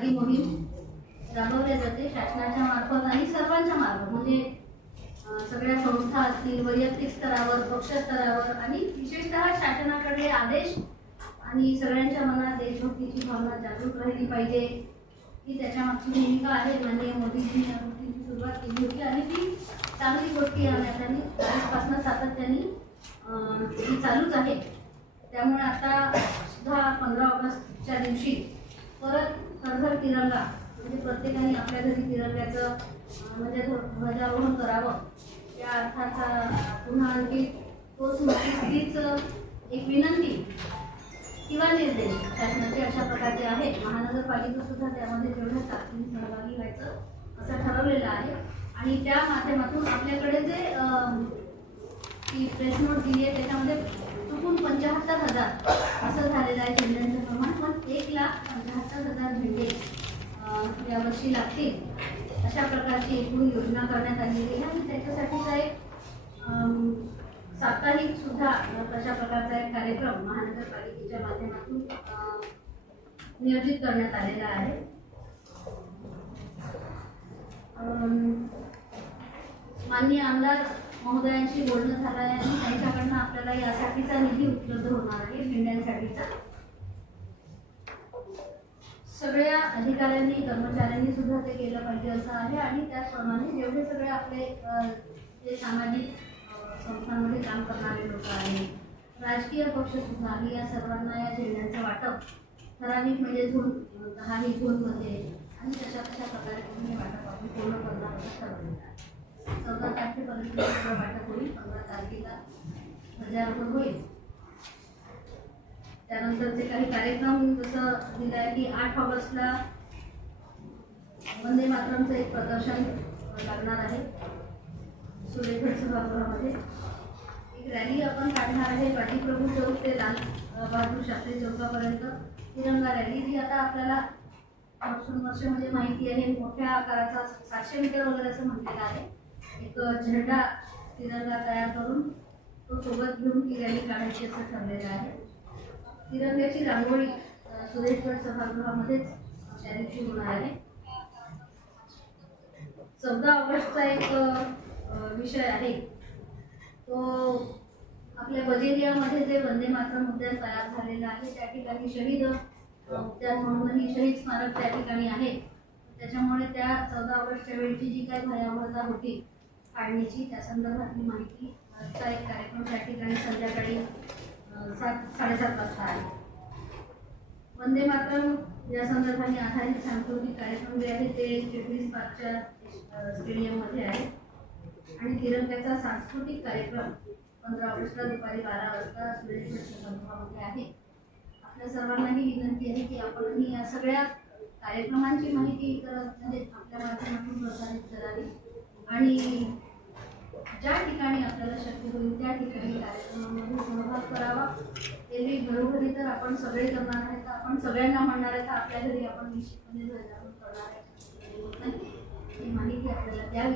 ही मोहीम राबवल्या जाते शासनाच्या मार्फत आणि सर्वांच्या मार्फत, म्हणजे सगळ्या संस्था असतील, वैयक्तिक स्तरावर, पक्ष स्तरावर आणि विशेषतः शासनाकडे आदेश आणि सगळ्यांच्या मनात देशभक्तीची भावना जागृत राहिली पाहिजे ही त्याच्यामागची भूमिका आहे. माननीय मोदीजींनी या गोष्टीची सुरुवात केली होती आणि ती चांगली गोष्टी आणण्यात आणि आजपासून सातत्याने ती चालूच आहे. त्यामुळे आता सुद्धा 15 ऑगस्टच्या दिवशी परत घर तिरंगा, म्हणजे प्रत्येकाने आपल्या घरी तिरंग्याचं म्हणजे ध्वजारोहण करावं या अर्थाचा पुन्हा आणखी तोच तीच एक विनंती किंवा निर्देश शासनाचे अशा प्रकारचे आहेत. महानगरपालिका सुद्धा त्यामध्ये तेवढ्या ताकदीने सहभागी व्हायचं असं ठरवलेलं आहे आणि त्या माध्यमातून आपल्याकडे जे ती प्रेस नोट दिली आहे त्याच्यामध्ये चुकून 75,000 असं झालेलं आहे झेंड्यांचं प्रमाण, पण 1,75,000 झेंडे यावर्षी लागतील अशा प्रकारची एकूण योजना करण्यात आलेली आहे आणि त्याच्यासाठीचा एक साप्ताहिक सुद्धा तशा प्रकारचा एक कार्यक्रम महानगरपालिकेच्या माध्यमातून नियोजित करण्यात आलेला आहे. माननीय आमदार महोदयांशी बोलणं झालं आहे आणि त्यांच्याकडनं आपल्याला यासाठीचा निधी उपलब्ध होणार आहे. झेंड्यांसाठीचा सगळ्या अधिकाऱ्यांनी कर्मचाऱ्यांनी सुद्धा ते केलं पाहिजे असं आहे आणि त्याचप्रमाणे जेवढे सगळे आपले जे सामाजिक संस्थांमध्ये काम करणारे लोक आहेत, राजकीय पक्ष सुद्धा आहे, या सर्वांना या झेंड्यांचं वाटप ठराविक म्हणजे झोन 10 झोनमध्ये आणि तशा प्रकारे हे वाटप आपण पूर्ण करणार असं ठरवलेलं आहे. 14 तारखेपर्यंत सगळं वाटप होईल. 15 तारखेला ध्वजारोहण होईल. त्यानंतरचे काही कार्यक्रम जसं दिलं आहे की 8 ऑगस्टला वंदे मातरमचं एक प्रदर्शन लागणार आहे सुरेखड सभागृहामध्ये. एक रॅली आपण काढणार आहे बाजीप्रभू चौक ते लाल बहादूर शास्त्री चौकापर्यंत तिरंगा रॅली, जी आता आपल्याला वर्ष म्हणजे माहिती आहे. मोठ्या आकाराचा 700 मीटर वगैरे असं म्हटलेलं आहे. एक झेंडा तिरंगा तयार करून तो सोबत घेऊन ती रॅली काढायची असं ठरलेलं आहे. तिरंग्याची रांगोळी सुरेखगड सभागृहामध्येच त्या दिवशी होणार आहे. 14 ऑगस्टचा एक विषय आहे तो आपल्या बजेरियामध्ये जे वंदे मातरम उद्यान तयार झालेलं आहे त्या ठिकाणी शहीद उद्यान म्हणूनही शहीद स्मारक त्या ठिकाणी आहे. त्याच्यामुळे त्या 14 ऑगस्टच्या वेळची जी काही भयावहता होती काढण्याची त्या संदर्भातली माहितीचा एक कार्यक्रम त्या ठिकाणी संध्याकाळी 7:30 वाजता आहे. वंदे मातरम या संदर्भाने आधारित सांस्कृतिक कार्यक्रम जे आहे ते चिटणीस पार्कच्या स्टेडियममध्ये आहे आणि तिरंग्याचा सांस्कृतिक कार्यक्रम 15 ऑगस्टला दुपारी 12 वाजता सुरेखगड सभागृहामध्ये आहे. आपल्या सर्वांनाही विनंती आहे की आपण या सगळ्या कार्यक्रमांची माहिती म्हणजे आपल्या माध्यमातून प्रसारित करावी आणि ज्या ठिकाणी आपल्याला शक्य होईल त्या ठिकाणी कार्यक्रमामध्ये सहभाग करावा. गेली घरोघरी तर आपण सगळे करणार आहेत, आपण सगळ्यांना म्हणणार आहे तर आपल्या घरी आपण निश्चितपणे ध्वजारोहण करणार आहे ही माहिती आपल्याला द्यावी.